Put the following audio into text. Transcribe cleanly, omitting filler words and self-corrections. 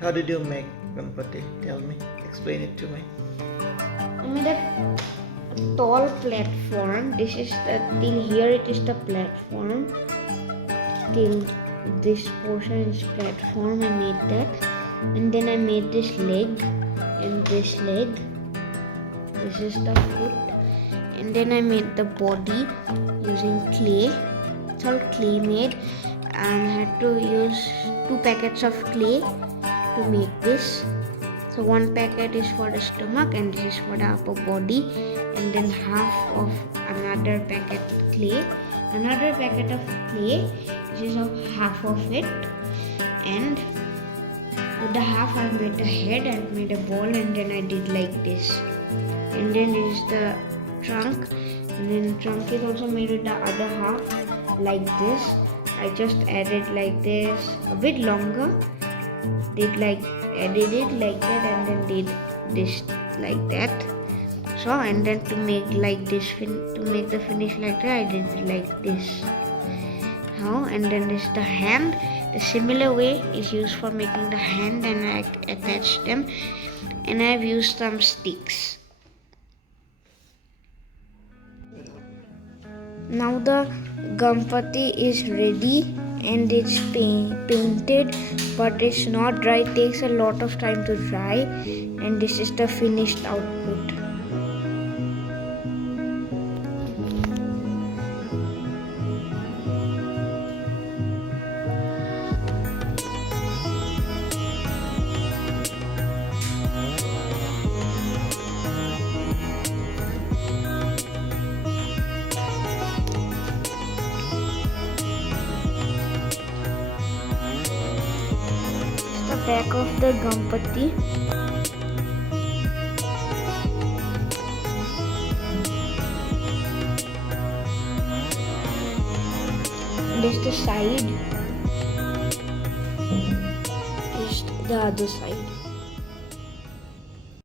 How did you make Ganpati? Tell me. Explain it to me. I made a tall platform. This is the till here. It is the platform. Till this portion is platform. I made that, and then I made this leg and this leg. This is the foot, and then I made the body using clay. It's all clay made, and I had to use 2 packets of clay to make this. So one packet is for the stomach and this is for the upper body, and then half of another packet clay, another packet of clay. This is of half of it, and with the half I made a head, I made a ball, and then I did like this. And then this is the trunk, and then the trunk is also made with the other half like this. I just added like this, a bit longer, added it like that, and then did this like that. So, and then to make like this, to make the finish like that, I did it like this. Now, and then this is the hand. The similar way is used for making the hand, and I attach them, and I've used some sticks. Now the Ganpati is ready and it's painted, but it's not dry. It takes a lot of time to dry, and this is the finished output. The back of the Ganpati. This the side. This the other side.